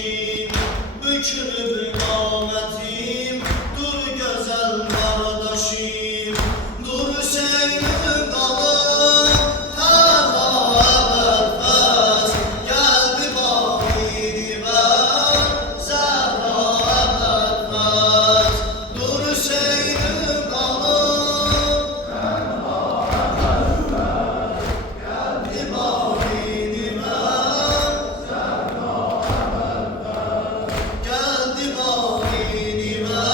kardeşim, bükülüp nametim, dur güzel kardeşim, dur Hüseyin kalın, berfez, geldi validime, Zehra berfez, dur Hüseyin kalın, geldi validime, geldi validime,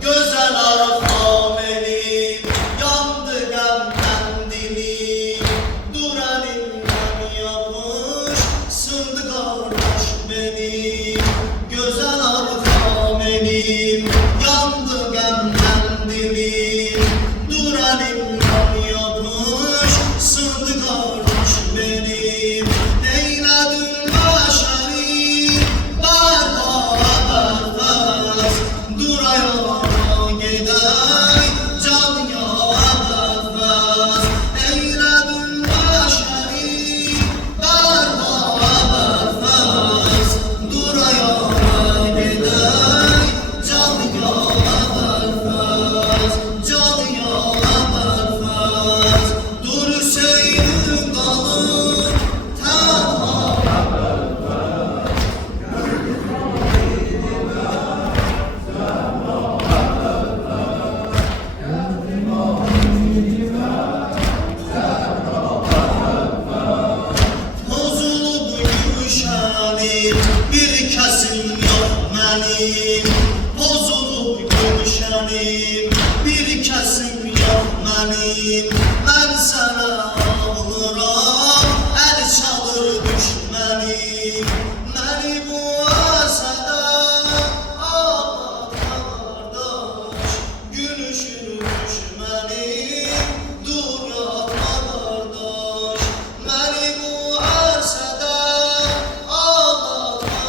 güzel arpa benim, yandı gemden dilim, dur elimden yapış, sındı kardeş benim, güzel arpa benim, yandı gemden dilim, dur elimden yapış, sındı kardeş benim, eyledin beşeri, berfez, dur ayağına gidey, can ya berfez, eyledin beşeri, berfez, dur ayağına gidey, can ya berfez, can ya berfez, dur Hüseyin kalın, tenha. Bozulup gümüşhanim, bir kesim yok benim. Bozulup gümüşhanim, bir kesim yok benim. Ben sana ağlıram, el çalır düşmenim. Beni bu asada ağlatma kardeş, gülüşür düşmenim, dur yatma kardeş. Beni bu asada ağlatma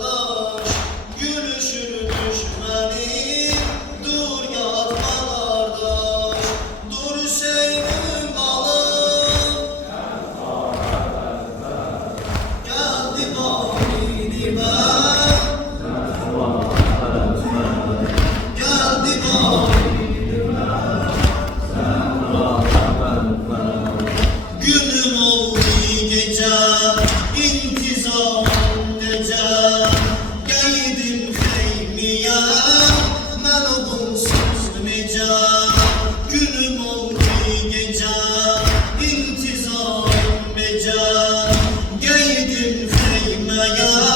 kardeş, gülüşür düşmenim, dur yatma kardeş. Dur Hüseyin kalın, geldi validime, geldi validime. Günüm oldu gece, intizam nece, geydim xeymiye, mən oğulsuz necə. Günüm oldu gece, intizam nece, geydim xeymeye,